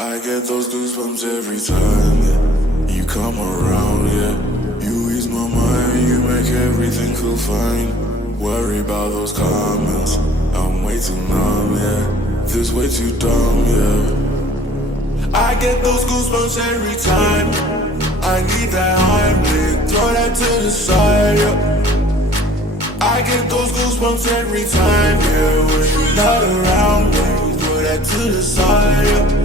I get those goosebumps every time, yeah. You come around, yeah. You ease my mind, you make everything feel fine. Worry about those comments, I'm way too numb, yeah. This way too dumb, yeah. I get those goosebumps every time. I need that Heimlich, throw that to the side, yeah. I get those goosebumps every time, yeah. When you're not around, when you throw that to the side, yeah.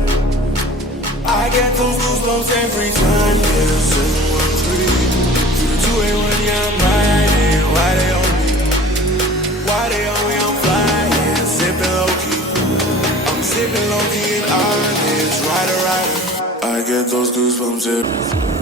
I get those goosebumps every time, yeah. 713 through the 281, yeah, I'm riding. Why they on me? Why they on me? I'm flying, sipping low key. I'm sipping low key and honest, rider. I get those goosebumps every time.